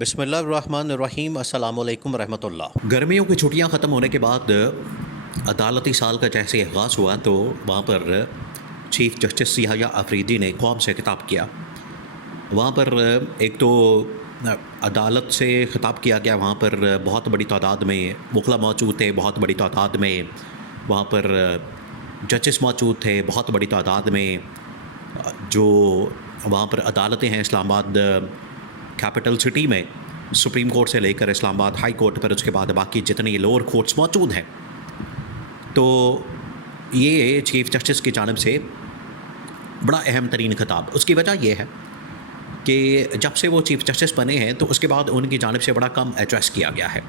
بسم اللہ الرحمن الرحیم السلام علیکم ورحمۃ اللہ۔ گرمیوں کی چھٹیاں ختم ہونے کے بعد عدالتی سال کا جیسے آغاز ہوا تو وہاں پر چیف جسٹس یحییٰ آفریدی نے قوم سے خطاب کیا۔ وہاں پر ایک تو عدالت سے خطاب کیا گیا، وہاں پر بہت بڑی تعداد میں وکلاء موجود تھے، بہت بڑی تعداد میں وہاں پر ججز موجود تھے، بہت بڑی تعداد میں جو وہاں پر عدالتیں ہیں اسلام آباد کیپٹل سٹی میں، سپریم کورٹ سے لے کر اسلام آباد ہائی کورٹ پر، اس کے بعد باقی جتنی لوور کورٹس موجود ہیں۔ تو یہ چیف جسٹس کی جانب سے بڑا اہم ترین خطاب۔ اس کی وجہ یہ ہے کہ جب سے وہ چیف جسٹس بنے ہیں تو اس کے بعد ان کی جانب سے بڑا کم ایڈریس کیا گیا ہے۔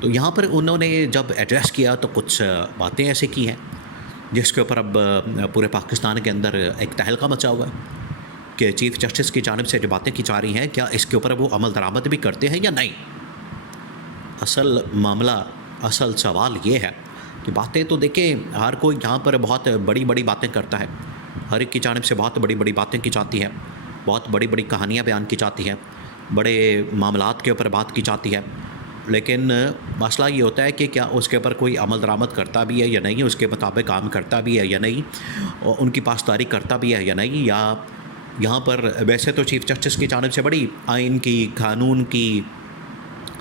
تو یہاں پر انہوں نے جب ایڈریس کیا تو کچھ باتیں ایسے کی ہیں جس کے اوپر اب پورے پاکستان کے اندر ایک تہلکہ مچا ہوا ہے کہ چیف جسٹس کی جانب سے جو باتیں کی جا رہی ہیں کیا اس کے اوپر وہ عمل درآمد بھی کرتے ہیں یا نہیں۔ اصل معاملہ، اصل سوال یہ ہے کہ باتیں تو دیکھیں ہر کوئی یہاں پر بہت بڑی بڑی باتیں کرتا ہے، ہر ایک کی جانب سے بہت بڑی بڑی باتیں کی جاتی ہیں، بہت بڑی بڑی کہانیاں بیان کی جاتی ہیں، بڑے معاملات کے اوپر بات کی جاتی ہے، لیکن مسئلہ یہ ہوتا ہے کہ کیا اس کے اوپر کوئی عمل درآمد کرتا بھی ہے یا نہیں، اس کے مطابق کام کرتا بھی ہے یا نہیں، اور ان کی پاسداری کرتا بھی ہے یا نہیں۔ یا یہاں پر ویسے تو چیف جسٹس کی جانب سے بڑی آئین کی، قانون کی،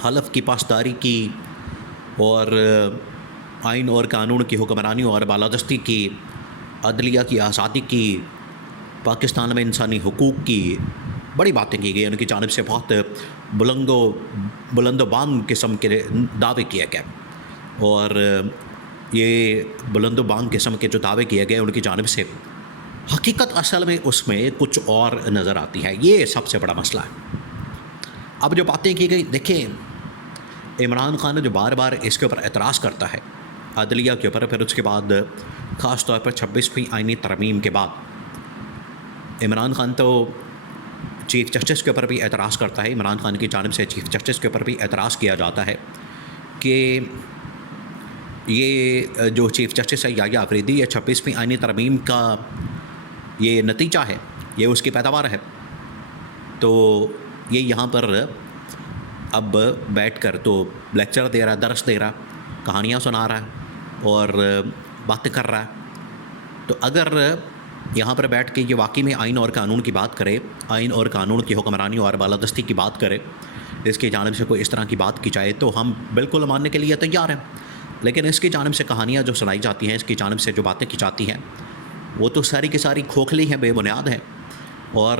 حلف کی پاسداری کی، اور آئین اور قانون کی حکمرانی اور بالادستی کی، عدلیہ کی آزادی کی، پاکستان میں انسانی حقوق کی بڑی باتیں کی گئی، ان کی جانب سے بہت بلند و بانگ قسم کے دعوے کیے گئے، اور یہ بلند و بانگ قسم کے جو دعوے کیے گئے ان کی جانب سے حقیقت اصل میں اس میں کچھ اور نظر آتی ہے۔ یہ سب سے بڑا مسئلہ ہے۔ اب جو باتیں کی گئی، دیکھیں عمران خان جو بار بار اس کے اوپر اعتراض کرتا ہے عدلیہ کے اوپر، پھر اس کے بعد خاص طور پر 26ویں آئینی ترمیم کے بعد عمران خان تو چیف جسٹس کے اوپر بھی اعتراض کرتا ہے، عمران خان کی جانب سے چیف جسٹس کے اوپر بھی اعتراض کیا جاتا ہے کہ یہ جو چیف جسٹس ہے یحییٰ آفریدی، یہ 26ویں آئینی ترمیم کا یہ نتیجہ ہے، یہ اس کی پیداوار ہے۔ تو یہ یہاں پر اب بیٹھ کر تو لیکچر دے رہا ہے، درس دے رہا ہے، کہانیاں سنا رہا ہے اور باتیں کر رہا ہے۔ تو اگر یہاں پر بیٹھ کے یہ واقعی میں آئین اور قانون کی بات کرے، آئین اور قانون کی حکمرانی اور بالادستی کی بات کرے، اس کی جانب سے کوئی اس طرح کی بات کی جائے تو ہم بالکل ماننے کے لیے تیار ہیں، لیکن اس کی جانب سے کہانیاں جو سنائی جاتی ہیں، اس کی جانب سے جو باتیں کی جاتی ہیں، وہ تو ساری کی ساری کھوکھلی ہیں، بے بنیاد ہیں، اور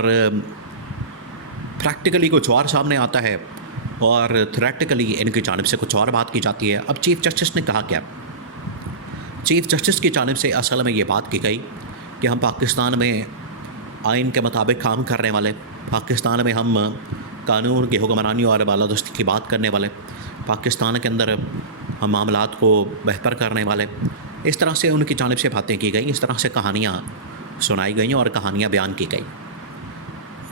پریکٹیکلی کچھ اور سامنے آتا ہے اور تھیوریٹیکلی ان کی جانب سے کچھ اور بات کی جاتی ہے۔ اب چیف جسٹس نے کہا کیا؟ چیف جسٹس کی جانب سے اصل میں یہ بات کی گئی کہ ہم پاکستان میں آئین کے مطابق کام کرنے والے، پاکستان میں ہم قانون کی حکمرانی اور بالادستی کی بات کرنے والے، پاکستان کے اندر ہم معاملات کو بہتر کرنے والے، اس طرح سے ان کی جانب سے باتیں کی گئیں، اس طرح سے کہانیاں سنائی گئیں اور کہانیاں بیان کی گئیں،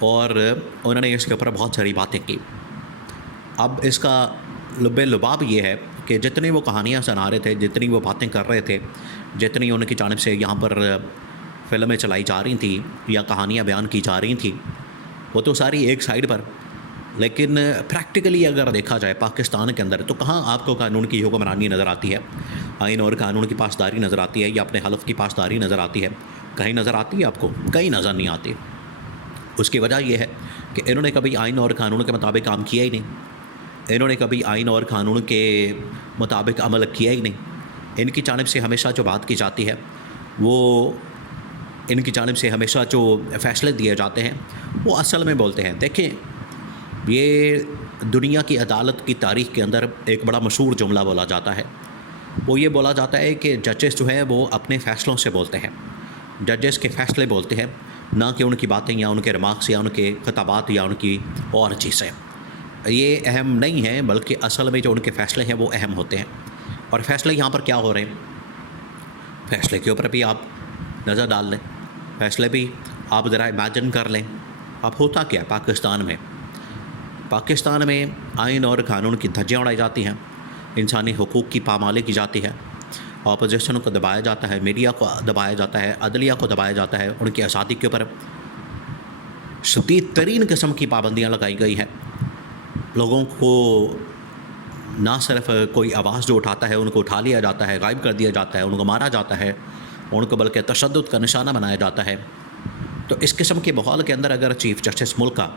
اور انہوں نے اس کے اوپر بہت ساری باتیں کی۔ اب اس کا لب لباب یہ ہے کہ جتنی وہ کہانیاں سنا رہے تھے، جتنی وہ باتیں کر رہے تھے، جتنی ان کی جانب سے یہاں پر فلمیں چلائی جا رہی تھیں یا کہانیاں بیان کی جا رہی تھیں، وہ تو ساری ایک سائیڈ پر، لیکن پریکٹیکلی اگر دیکھا جائے پاکستان کے اندر تو کہاں آپ کو قانون کی حکمرانی نظر آتی ہے، آئین اور قانون کی پاسداری نظر آتی ہے، یا اپنے حلف کی پاسداری نظر آتی ہے؟ کہیں نظر آتی ہے آپ کو؟ کہیں نظر نہیں آتی۔ اس کی وجہ یہ ہے کہ انہوں نے کبھی آئین اور قانون کے مطابق کام کیا ہی نہیں، انہوں نے کبھی آئین اور قانون کے مطابق عمل کیا ہی نہیں۔ ان کی جانب سے ہمیشہ جو بات کی جاتی ہے، وہ ان کی جانب سے ہمیشہ جو فیصلے دیے جاتے ہیں وہ اصل میں بولتے ہیں۔ دیکھیں یہ دنیا کی عدالت کی تاریخ کے اندر ایک بڑا مشہور جملہ بولا جاتا ہے، وہ یہ بولا جاتا ہے کہ ججز جو ہیں وہ اپنے فیصلوں سے بولتے ہیں، ججز کے فیصلے بولتے ہیں، نہ کہ ان کی باتیں یا ان کے ریمارکس یا ان کے خطابات یا ان کی اور چیزیں۔ یہ اہم نہیں ہیں، بلکہ اصل میں جو ان کے فیصلے ہیں وہ اہم ہوتے ہیں۔ اور فیصلے یہاں پر کیا ہو رہے ہیں، فیصلے کے اوپر بھی آپ نظر ڈال لیں، فیصلے بھی آپ ذرا امیجن کر لیں۔ اب ہوتا کیا پاکستان میں آئین اور قانون کی دھجیاں اڑائی جاتی ہیں، انسانی حقوق کی پامالی کی جاتی ہے، اپوزیشن کو دبایا جاتا ہے، میڈیا کو دبایا جاتا ہے، عدلیہ کو دبایا جاتا ہے، ان کی آزادی کے اوپر شدید ترین قسم کی پابندیاں لگائی گئی ہیں، لوگوں کو نہ صرف کوئی آواز جو اٹھاتا ہے ان کو اٹھا لیا جاتا ہے، غائب کر دیا جاتا ہے، ان کو مارا جاتا ہے، ان کو بلکہ تشدد کا نشانہ بنایا جاتا ہے. تو اس قسم کے ماحول کے اندر اگر چیف جسٹس ملک کا،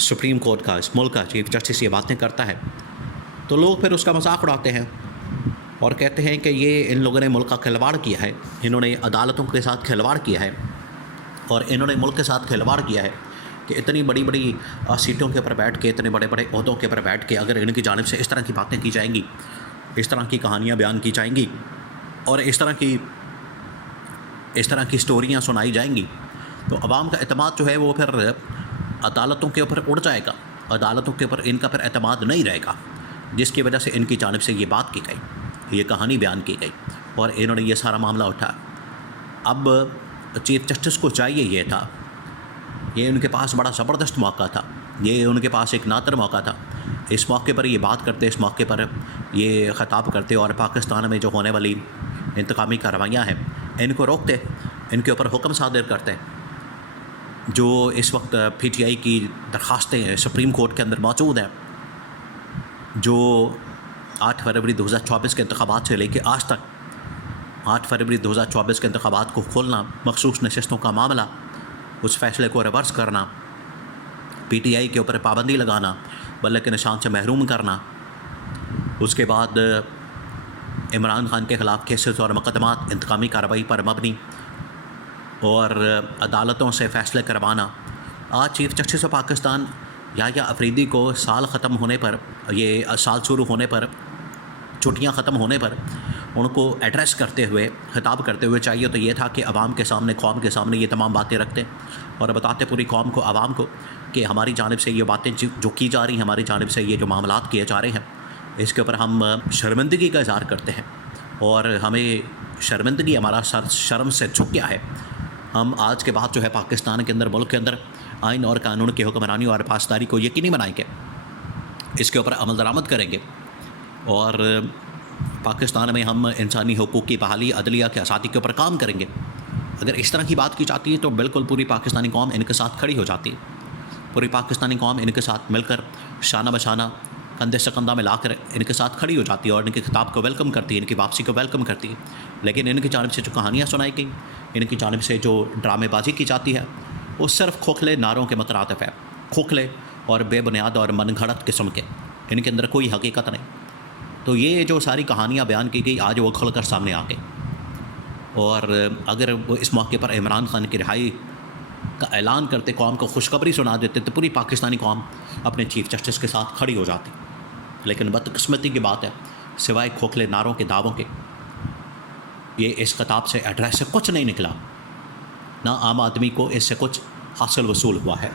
سپریم کورٹ کا، اس ملک کا چیف جسٹس یہ باتیں کرتا ہے تو لوگ پھر اس کا مذاق اڑاتے ہیں اور کہتے ہیں کہ یہ ان لوگوں نے ملک کا کھلواڑ کیا ہے، انہوں نے عدالتوں کے ساتھ کھلواڑ کیا ہے، اور انہوں نے ملک کے ساتھ کھلواڑ کیا ہے کہ اتنی بڑی بڑی سیٹوں کے اوپر بیٹھ کے، اتنے بڑے بڑے عہدوں کے اوپر بیٹھ کے اگر ان کی جانب سے اس طرح کی باتیں کی جائیں گی، اس طرح کی کہانیاں بیان کی جائیں گی اور اس طرح کی سٹوریاں سنائی جائیں گی تو عوام کا اعتماد جو ہے وہ پھر عدالتوں کے اوپر اڑ جائے گا، عدالتوں کے اوپر ان کا پھر اعتماد نہیں رہے گا، جس کی وجہ سے ان کی جانب سے یہ بات کی گئی، یہ کہانی بیان کی گئی اور انہوں نے یہ سارا معاملہ اٹھایا. اب چیف جسٹس کو چاہیے یہ تھا، یہ ان کے پاس بڑا زبردست موقع تھا، یہ ان کے پاس ایک نادر موقع تھا، اس موقع پر یہ بات کرتے، اس موقع پر یہ خطاب کرتے اور پاکستان میں جو ہونے والی انتقامی کارروائیاں ہیں ان کو روکتے، ان کے اوپر حکم صادر کرتے. جو اس وقت پی ٹی آئی کی درخواستیں سپریم کورٹ کے اندر موجود ہیں، جو 8 فروری 2024 کے انتخابات سے لے کے آج تک 8 فروری 2024 کے انتخابات کو کھولنا، مخصوص نشستوں کا معاملہ، اس فیصلے کو ریورس کرنا، پی ٹی آئی کے اوپر پابندی لگانا، بلے کے نشان سے محروم کرنا، اس کے بعد عمران خان کے خلاف کیسز اور مقدمات انتقامی کارروائی پر مبنی اور عدالتوں سے فیصلے کروانا. آج چیف جسٹس آف پاکستان یحییٰ افریدی کو سال ختم ہونے پر، یہ سال شروع ہونے پر، چھٹیاں ختم ہونے پر ان کو ایڈریس کرتے ہوئے، خطاب کرتے ہوئے چاہیے تو یہ تھا کہ عوام کے سامنے، قوم کے سامنے یہ تمام باتیں رکھتے اور بتاتے پوری قوم کو، عوام کو کہ ہماری جانب سے یہ باتیں جو کی جا رہی ہیں، ہماری جانب سے یہ جو معاملات کیے جا رہے ہیں، اس کے اوپر ہم شرمندگی کا اظہار کرتے ہیں اور ہمیں شرمندگی، ہمارا سر شرم سے جھک گیا ہے. ہم آج کے بعد جو ہے پاکستان کے اندر، ملک کے اندر آئین اور قانون کی حکمرانی اور پاسداری کو یقینی بنائیں گے، اس کے اوپر عمل درآمد کریں گے اور پاکستان میں ہم انسانی حقوق کی بحالی، عدلیہ کے آزادی کے اوپر کام کریں گے. اگر اس طرح کی بات کی جاتی ہے تو بالکل پوری پاکستانی قوم ان کے ساتھ کھڑی ہو جاتی ہے، پوری پاکستانی قوم ان کے ساتھ مل کر شانہ بشانہ، کندھے سے کندھا ملا کر ان کے ساتھ کھڑی ہو جاتی ہے اور ان کے خطاب کو ویلکم کرتی ہے، ان کی واپسی کو ویلکم کرتی ہے. لیکن ان کی جانب سے جو کہانیاں سنائی گئیں، ان کی جانب سے جو ڈرامے بازی کی جاتی ہے، وہ صرف کھوکھلے نعروں کے مترادف ہے، کھوکھلے اور بے بنیاد اور من گھڑت قسم کے، ان کے اندر کوئی حقیقت نہیں. تو یہ جو ساری کہانیاں بیان کی گئی آج وہ کھل کر سامنے آ گئی اور اگر وہ اس موقع پر عمران خان کی رہائی کا اعلان کرتے، قوم کو خوشخبری سنا دیتے تو پوری پاکستانی قوم اپنے چیف جسٹس کے ساتھ کھڑی ہو جاتی. لیکن بدقسمتی کی بات ہے، سوائے کھوکھلے نعروں کے، دعووں کے، یہ اس خطاب سے، ایڈریس سے کچھ نہیں نکلا، نہ عام آدمی کو اس سے کچھ حاصل وصول ہوا ہے.